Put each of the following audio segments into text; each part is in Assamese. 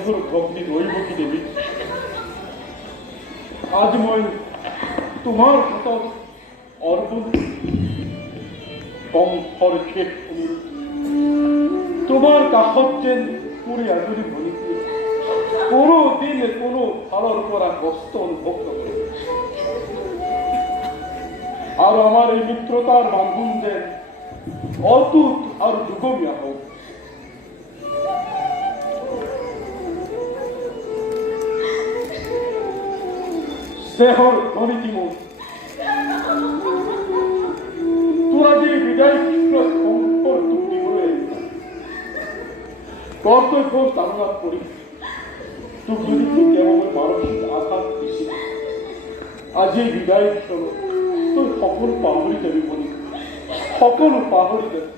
মধুর ভক্তি রইব কি দেবী? আজ মই তোমার হাতত অর্পণ কম্ফর খেত তোমার কাষত যেন পুরি আজুরি ভরিতে কোনো দিন কোনো ফালর করা কষ্ট অনুভব নকৰে। আর আমার এই মিত্রতার বান্ধন যেন অটুট আর দুগমীয়া হোক। স্নেহর ধনীতি মন তোরা যে বিদায় কম্পর তুমি করে কর্তব্য চালনা করি তুমি যদি কেমন মানসিক আঘাত দিছি আজ এই বিদায় শোনো তোর সকল পাহরি যাবি বলি সকল পাহরি যাবি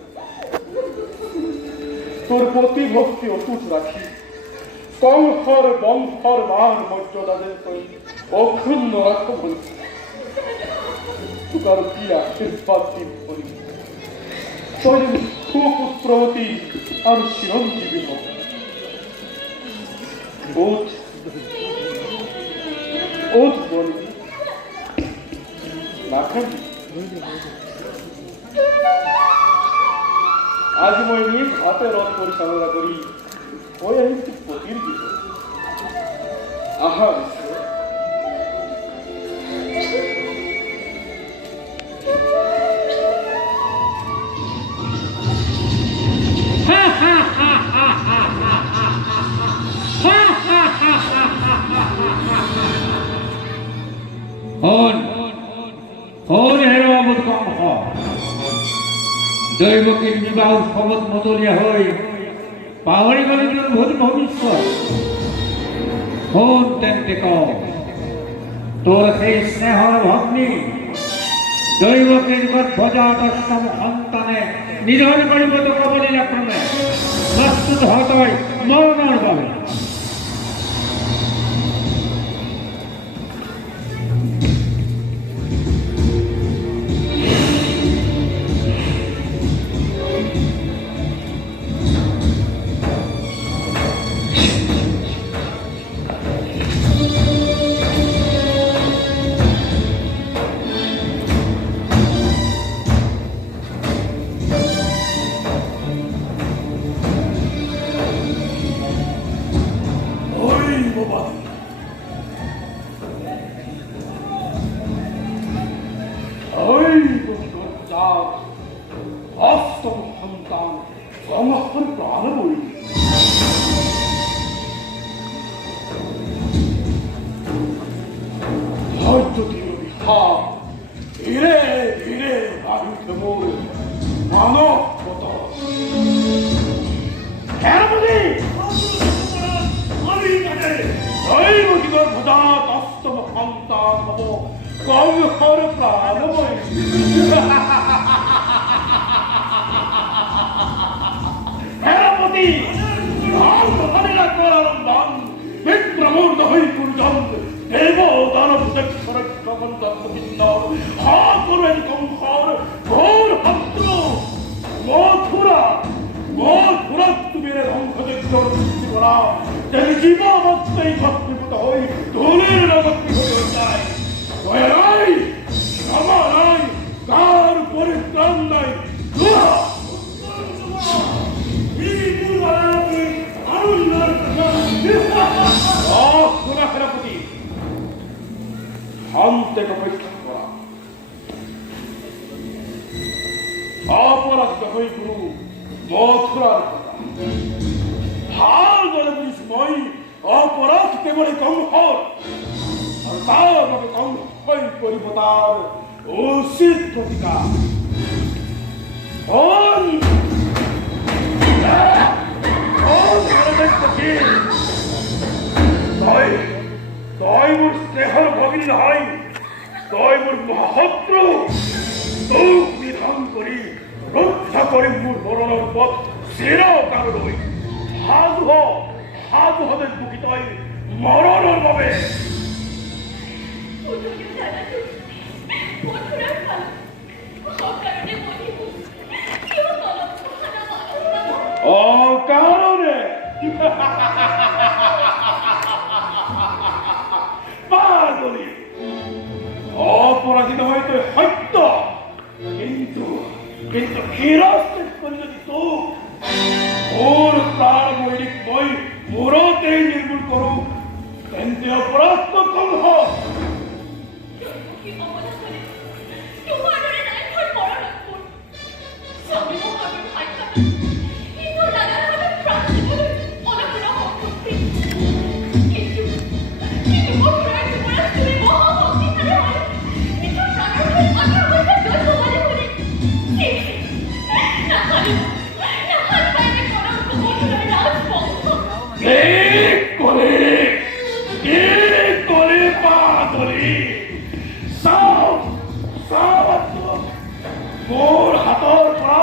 তোর প্রতি ভক্তি অটুট রাখি কংসর বংশর মান মর্যাদাদের অক্ষুণ্ণ রাখো বলি তোর কি আশীর্বাদ দিন বলি তোর সুপুত্রবতী আর চিরঞ্জীবী হোক। ওঠ ওঠ বলি আজ মই নিজ হাতে রথ পরিচালনা করি ওই আমি পতির দিব আহা দৈবকে বিবাহ শপথ মতলীয়া হৈ পাহৰি গলি ভূত ভৱিষ্যত তেন্তে তোৰ সেই স্নেহৰ ভগ্নী দৈবকে গৰ্ভজাত অষ্টম সন্তানে নিধন কৰিব তো কবলীলা ক্ৰমে প্ৰস্তুত হ তই মৰণৰ বাবে। ধীরে ধীরে বাড়িতে মোর মানব কত অষ্টম সন্তান হব কংসর প্রাণময়। সেনাপতি বিক্রমূর্ত হই পূর্জন দেব দানব করবেন কংসর ঘোর হস্ত্র মথুরা মথুরা তুমি ধ্বংসযজ্ঞ সৃষ্টি করা যেন জীবনত্বেই ভক্তিভূত হই ধুলির নগতি হয়ে যায়। দয়া নাই, ক্ষমা নাই, কার পরিত্রাণ নাই। সেনাপতি শান্তে অপেক্ষা করা অপরাধ হই গুরু মথুরার কথা হাল বলে বুঝিস মই অপরাধ কেবল কংসর আর তার ভাবে কংসই করিব তার উচিত প্রতিকার। তই মোর স্নেহর ভগিনী নহয়, তই মোর মহাশত্রু। তোক নিধন করি রক্ষা করি মোর মরণের পথ চিরকাল রই। সাধু হবে বুকি তই মরণের বাবে। অকারণে পাগলী অপরাজিত হয়তো সত্য কিন্তু কিন্তু ক্ষীরস্থিত কৰি যদি তোক মোৰ প্ৰাণ বৈদিক মই মূৰতেই নিৰ্মূল কৰোঁ তেন্তে অপৰাধটো কম হওক মোৰ হাতৰ পৰা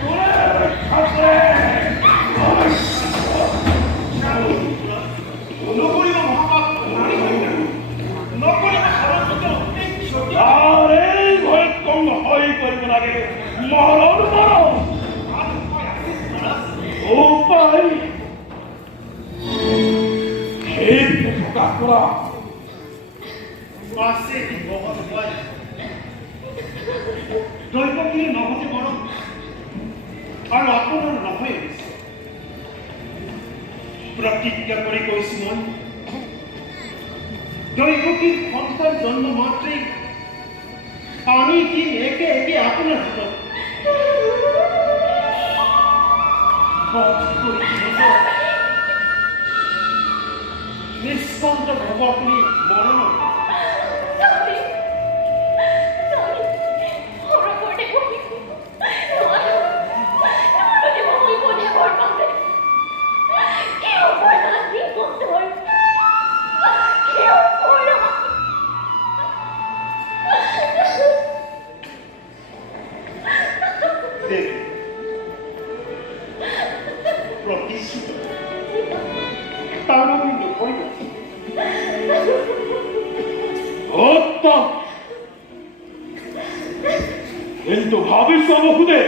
তোৰে ৰক্ষা কৰে আৰু এই ভয়ত কম হৈ কৰিব লাগে মৰণ মৰণ উপায় সেইটো প্ৰকাশ কৰা দৈৱকী নহতে মৰম আৰু আপোনাৰ নহয় প্ৰতিজ্ঞা কৰি কৈছো মই দৈৱকীৰ সন্তান জন্ম মাত্ৰেই আমি কি একে একে আপোনাৰ হাতত নিষ্কণ্ঠ ভৱ আপুনি মৰণৰ কিন্তু ভাবিছ বহুদে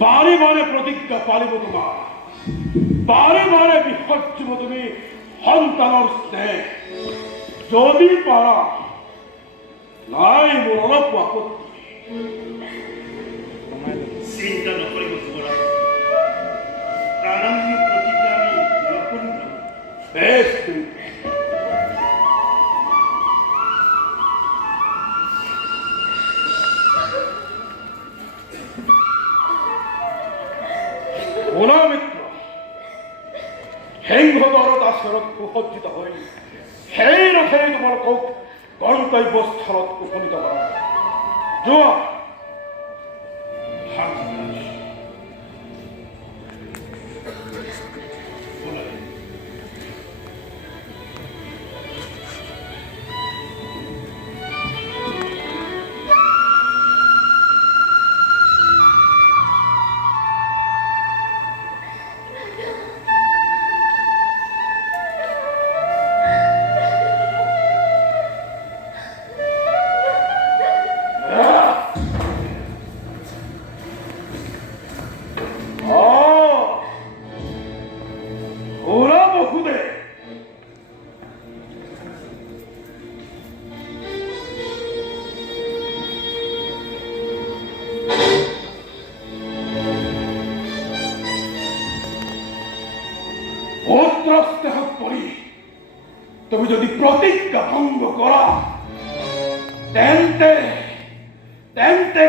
বাৰে বাৰে প্ৰতিজ্ঞা পালিব তোমাৰ বাৰে বাৰে বিসৰ্জিব তুমি সন্তানৰ স্নেহ যদি পাৰা নাই মোৰ অলপ আপত্তি চিন্তা নকৰিব যুৱৰাজ প্ৰাণান্তিক প্ৰতিজ্ঞা আমি নকৰিম বেশ মিত্ৰ সিংহদৰত আচৰত সুসজ্জিত হৈ সেই ৰথেই তোমালোকক গন্তব্যস্থলত উপনীত কৰা যোৱা তুমি যদি প্ৰতিজ্ঞা ভংগ কৰা তেন্তে তেন্তে